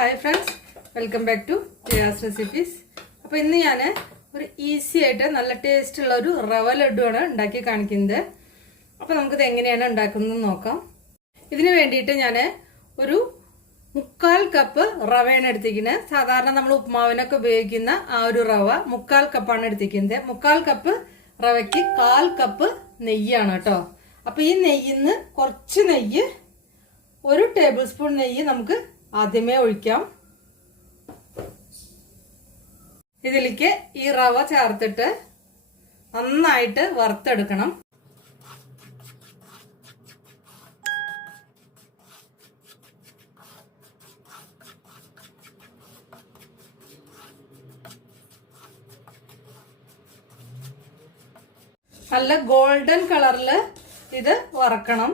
Hi friends, welcome back to Jaya's Recipes. അപ്പോൾ ഇന്ന് ഞാൻ ഒരു ഈസി ആയിട്ട് നല്ല ടേസ്റ്റ് ഉള്ള ഒരു റവ ലഡു ആണ് ഉണ്ടാക്കി കാണിക്കുന്നത്. അപ്പോൾ നമുക്ക് ഇത് എങ്ങനെയാണ് ഉണ്ടാക്കുന്നത് നോക്കാം. ഇതിനു വേണ്ടിയിട്ട് ഞാൻ ഒരു 3/4 കപ്പ് റവയാണ് എടുത്തിരിക്കുന്നത്. സാധാരണ നമ്മൾ ഉപ്പുമാവിനൊക്കെ ഉപയോഗിക്കുന്ന ആ ഒരു റവ 3/4 കപ്പാണ് എടുത്തിരിക്കുന്നത്. 3/4 കപ്പ് റവയ്ക്ക് 1/4 കപ്പ് നെയ്യാണ് കേട്ടോ. അപ്പോൾ ഈ നെയ്യിന്ന് കുറച്ച് നെയ്യ്, 1 ടേബിൾ സ്പൂൺ നെയ്യ് നമുക്ക് ആദ്യമേ ഒഴിക്കാം. ഇതിലേക്ക് ഈ റവ ചേർത്തിട്ട് നന്നായിട്ട് വറുത്തെടുക്കണം. നല്ല ഗോൾഡൻ കളറിൽ ഇത് വറക്കണം.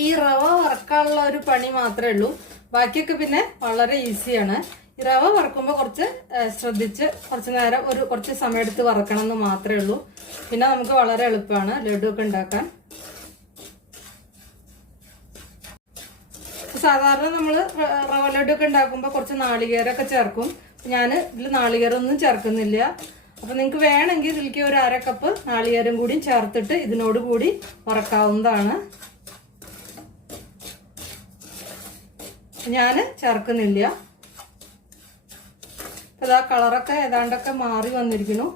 ഈ റവ വറക്കാനുള്ള ഒരു പണി മാത്രമേ ഉള്ളൂ, ബാക്കിയൊക്കെ പിന്നെ വളരെ ഈസിയാണ്. ഈ റവ വറക്കുമ്പോൾ കുറച്ച് ശ്രദ്ധിച്ച് കുറച്ച് നേരം കുറച്ച് സമയം എടുത്ത് വറക്കണം എന്ന് മാത്രമേ ഉള്ളൂ. പിന്നെ നമുക്ക് വളരെ എളുപ്പമാണ് ലഡു ഒക്കെ ഉണ്ടാക്കാൻ. സാധാരണ നമ്മൾ റവ ലഡു ഒക്കെ ഉണ്ടാക്കുമ്പോൾ കുറച്ച് നാളികേരമൊക്കെ ചേർക്കും. ഞാൻ ഇതിൽ നാളികേരമൊന്നും ചേർക്കുന്നില്ല. അപ്പൊ നിങ്ങൾക്ക് വേണമെങ്കിൽ ഇതിലേക്ക് ഒരു 1/2 കപ്പ് നാളികേരം കൂടി ചേർത്തിട്ട് ഇതിനോട് കൂടി വറക്കാവുന്നതാണ്. ഞാൻ ചേർക്കുന്നില്ല. അപ്പൊ ആ കളറൊക്കെ ഏതാണ്ടൊക്കെ മാറി വന്നിരിക്കുന്നു.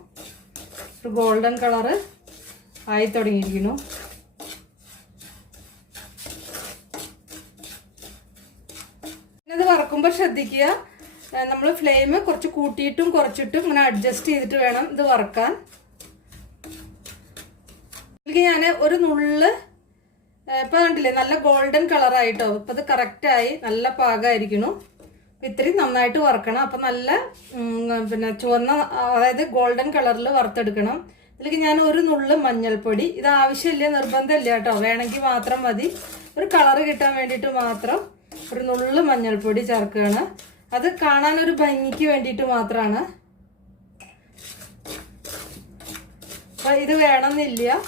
ഒരു ഗോൾഡൻ കളറ് ആയി തുടങ്ങിയിരിക്കുന്നു. ഇത് വറക്കുമ്പോൾ ശ്രദ്ധിക്കുക, നമ്മൾ ഫ്ലെയിം കുറച്ച് കൂട്ടിയിട്ടും കുറച്ചിട്ടും ഇങ്ങനെ അഡ്ജസ്റ്റ് ചെയ്തിട്ട് വേണം ഇത് വറക്കാൻ. ഇതിലേക്ക് ഞാൻ ഒരു നുള്ള്, ഇപ്പൊ കണ്ടില്ലേ നല്ല ഗോൾഡൻ കളറായിട്ടോ. ഇപ്പൊ ഇത് കറക്റ്റായി നല്ല പാകമായിരിക്കുന്നു. ഇത്രയും നന്നായിട്ട് വറക്കണം. അപ്പൊ നല്ല പിന്നെ ചുവന്ന, അതായത് ഗോൾഡൻ കളറിൽ വറുത്തെടുക്കണം. ഇതിലേക്ക് ഞാൻ ഒരു നുള്ള് മഞ്ഞൾപ്പൊടി, ഇത് ആവശ്യമില്ല, നിർബന്ധമില്ല കേട്ടോ, വേണമെങ്കിൽ മാത്രം മതി. ഒരു കളറ് കിട്ടാൻ വേണ്ടിയിട്ട് മാത്രം ഒരു നുള്ള് മഞ്ഞൾപ്പൊടി ചേർക്കുകയാണ്. അത് കാണാൻ ഒരു ഭംഗിക്ക് വേണ്ടിയിട്ട് മാത്രമാണ്. അപ്പൊ ഇത് വേണമെന്നില്ല,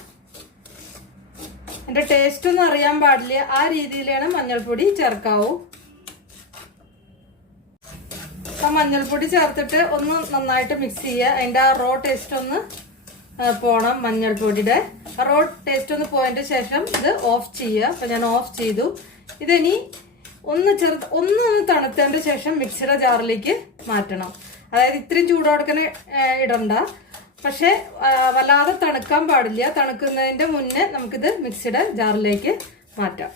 എന്റെ ടേസ്റ്റ് ഒന്നും അറിയാൻ പാടില്ല, ആ രീതിയിലാണ് മഞ്ഞൾപ്പൊടി ചേർക്കാവൂ. ആ മഞ്ഞൾപ്പൊടി ചേർത്തിട്ട് ഒന്ന് നന്നായിട്ട് മിക്സ് ചെയ്യുക. അതിന്റെ ആ റോ ടേസ്റ്റ് ഒന്ന് പോണം. മഞ്ഞൾപ്പൊടിയുടെ ആ റോ ടേസ്റ്റ് ഒന്ന് പോയതിന്റെ ശേഷം ഇത് ഓഫ് ചെയ്യുക. അപ്പൊ ഞാൻ ഓഫ് ചെയ്തു. ഇതിനി ഒന്ന് തണുത്തതിന്റെ ശേഷം മിക്സിയുടെ ജാറിലേക്ക് മാറ്റണം. അതായത് ഇത്രയും ചൂടോടെ ഇടണ്ട, പക്ഷെ വല്ലാതെ തണുക്കാൻ പാടില്ല. തണുക്കുന്നതിന്റെ മുന്നേ നമുക്കിത് മിക്സിയുടെ ജാറിലേക്ക് മാറ്റാം.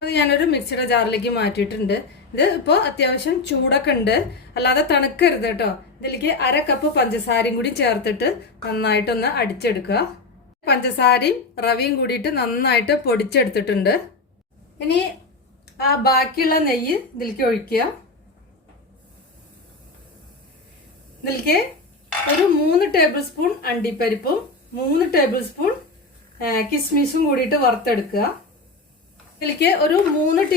അത് ഞാനൊരു മിക്സിയുടെ ജാറിലേക്ക് മാറ്റിയിട്ടുണ്ട്. ഇത് ഇപ്പോൾ അത്യാവശ്യം ചൂടൊക്കെ ഉണ്ട്, അല്ലാതെ തണുക്കരുത് കേട്ടോ. ഇതിലേക്ക് 1/2 കപ്പ് പഞ്ചസാരയും കൂടി ചേർത്തിട്ട് നന്നായിട്ടൊന്ന് അടിച്ചെടുക്കുക. പഞ്ചസാരയും റവയും കൂടിയിട്ട് നന്നായിട്ട് പൊടിച്ചെടുത്തിട്ടുണ്ട്. ഇനി ആ ബാക്കിയുള്ള നെയ്യ് ഇതിലേക്ക് ഒഴിക്കുക. ഇതിലേക്ക് ഒരു 3 ടേബിൾ സ്പൂൺ അണ്ടിപ്പരിപ്പും 3 ടേബിൾ സ്പൂൺ കിസ്മിസും കൂടിയിട്ട് വറുത്തെടുക്കുക. ഇതിലേക്ക് ഒരു 3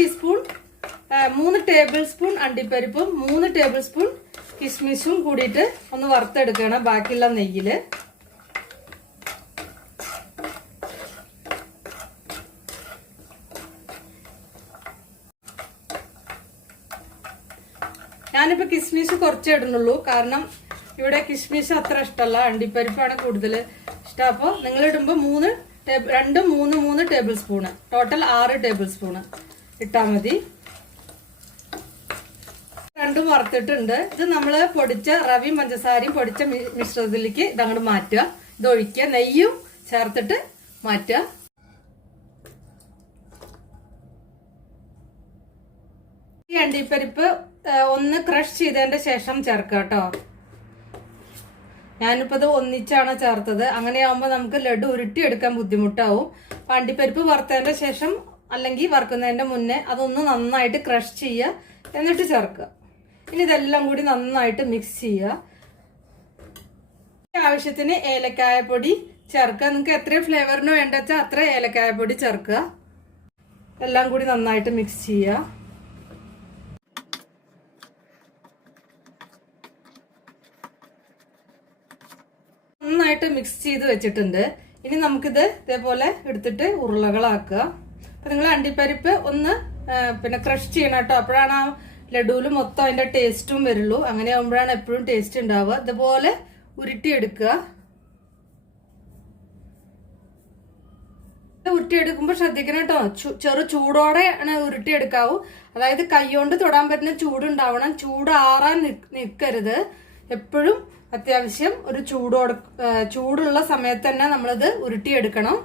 ടേബിൾ സ്പൂൺ അണ്ടിപ്പരിപ്പും 3 ടേബിൾ സ്പൂൺ കിസ്മിസും കൂടിയിട്ട് ഒന്ന് വറുത്തെടുക്കണം ബാക്കിയുള്ള നെയ്യില്. ഞാനിപ്പോ കിസ്മിസ് കുറച്ചേ ഇടുന്നുള്ളൂ, കാരണം ഇവിടെ കിസ്മിസ് അത്ര ഇഷ്ടമല്ല, അണ്ടിപ്പരിപ്പാണ് കൂടുതൽ ഇഷ്ടം. അപ്പോൾ നിങ്ങൾ ഇടുമ്പോൾ 3 table spoon, total 6 table spoon ഇട്ടാൽ മതി. രണ്ടും വറുത്തിട്ടുണ്ട്. ഇത് നമ്മൾ പൊടിച്ച റവയും പഞ്ചസാരയും പൊടിച്ച മിശ്രിതത്തിലേക്ക് ഇതങ്ങോട്ട് മാറ്റുക. ഇത് ഒഴിക്കുക, നെയ്യും ചേർത്തിട്ട് മാറ്റുക. ഈ അണ്ടിപ്പരിപ്പ് ഒന്ന് ക്രഷ് ചെയ്തതിന്റെ ശേഷം ചേർക്കുക കേട്ടോ. ഞാനിപ്പോ ഇത് ഒന്നിച്ചാണ് ചേർത്തത്. അങ്ങനെയാവുമ്പോൾ നമുക്ക് ലഡു ഉരുട്ടിയെടുക്കാൻ ബുദ്ധിമുട്ടാവും. അണ്ടിപ്പരിപ്പ് വറുത്തതിന്റെ ശേഷം അല്ലെങ്കിൽ വറുക്കുന്നതിന്റെ മുന്നേ അതൊന്ന് നന്നായിട്ട് ക്രഷ് ചെയ്യുക, എന്നിട്ട് ചേർക്കുക. ഇനി ഇതെല്ലാം കൂടി നന്നായിട്ട് മിക്സ് ചെയ്യുക. ആവശ്യത്തിന് ഏലക്കായ പൊടി ചേർക്കുക. നിങ്ങൾക്ക് എത്ര ഫ്ലേവറിന് വേണ്ട വെച്ചാൽ അത്ര ഏലക്കായ പൊടി ചേർക്കുക. എല്ലാം കൂടി നന്നായിട്ട് മിക്സ് ചെയ്യുക. നന്നായിട്ട് മിക്സ് ചെയ്ത് വെച്ചിട്ടുണ്ട്. ഇനി നമുക്കിത് ഇതേപോലെ എടുത്തിട്ട് ഉരുളകളാക്കുക. അപ്പം നിങ്ങൾ അണ്ടിപ്പരിപ്പ് ഒന്ന് പിന്നെ ക്രഷ് ചെയ്യണം കേട്ടോ. അപ്പോഴാണ് ആ ലഡുവിൽ മൊത്തം അതിൻ്റെ ടേസ്റ്റും വരുള്ളൂ. അങ്ങനെ ആകുമ്പോഴാണ് എപ്പോഴും ടേസ്റ്റ് ഉണ്ടാവുക. ഇതുപോലെ ഉരുട്ടിയെടുക്കുക. ഉരുട്ടിയെടുക്കുമ്പോൾ ശ്രദ്ധിക്കണം കേട്ടോ, ചെറു ചൂടോടെ ആണ് ഉരുട്ടിയെടുക്കാവൂ. അതായത് കൈകൊണ്ട് തൊടാൻ പറ്റുന്ന ചൂടുണ്ടാവണം. ചൂടാറാൻ നിൽക്കരുത്. എപ്പോഴും അത്യാവശ്യം ഒരു ചൂടുള്ള സമയത്ത് തന്നെ നമ്മളിത് ഉരുട്ടിയെടുക്കണം.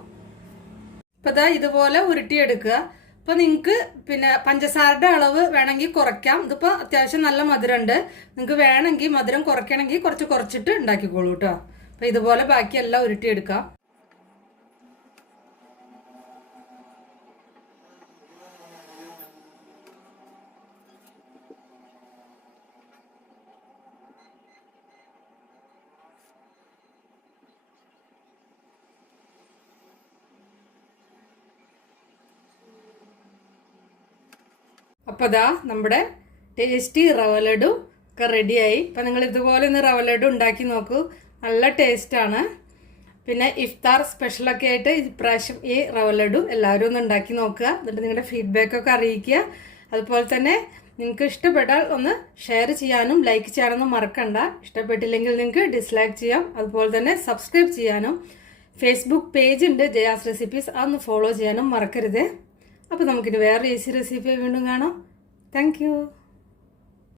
ഇപ്പം ഇതാ ഇതുപോലെ ഉരുട്ടിയെടുക്കുക. അപ്പോൾ നിങ്ങൾക്ക് പിന്നെ പഞ്ചസാരയുടെ അളവ് വേണമെങ്കിൽ കുറയ്ക്കാം. ഇതിപ്പോൾ അത്യാവശ്യം നല്ല മധുരമുണ്ട്. നിങ്ങൾക്ക് വേണമെങ്കിൽ മധുരം കുറയ്ക്കണമെങ്കിൽ കുറച്ചിട്ട് ഉണ്ടാക്കിക്കോളൂ കേട്ടോ. അപ്പോൾ ഇതുപോലെ ബാക്കിയെല്ലാം ഉരുട്ടിയെടുക്കാം. അപ്പോൾ അതാ നമ്മുടെ ടേസ്റ്റി റവ ലഡു ഒക്കെ റെഡിയായി. അപ്പം നിങ്ങൾ ഇതുപോലെ ഒന്ന് റവ ലഡു ഉണ്ടാക്കി നോക്കൂ. നല്ല ടേസ്റ്റാണ്. പിന്നെ ഇഫ്താർ സ്പെഷ്യലൊക്കെ ആയിട്ട് ഇപ്രാവശ്യം ഈ റവ ലഡു എല്ലാവരും ഒന്ന് ഉണ്ടാക്കി നോക്കുക. എന്നിട്ട് നിങ്ങളുടെ ഫീഡ്ബാക്കൊക്കെ അറിയിക്കുക. അതുപോലെ തന്നെ നിങ്ങൾക്ക് ഇഷ്ടപ്പെട്ടാൽ ഒന്ന് ഷെയർ ചെയ്യാനും ലൈക്ക് ചെയ്യാനൊന്നും മറക്കണ്ട. ഇഷ്ടപ്പെട്ടില്ലെങ്കിൽ നിങ്ങൾക്ക് ഡിസ്ലൈക്ക് ചെയ്യാം. അതുപോലെ തന്നെ സബ്സ്ക്രൈബ് ചെയ്യാനും ഫേസ്ബുക്ക് പേജ് ഉണ്ട് ജയാസ് റെസിപ്പീസ്, അതൊന്ന് ഫോളോ ചെയ്യാനും മറക്കരുത്. അപ്പോൾ നമുക്കിനി വേറെ ഈസി റെസിപ്പി വീണ്ടും കാണാം. Thank you.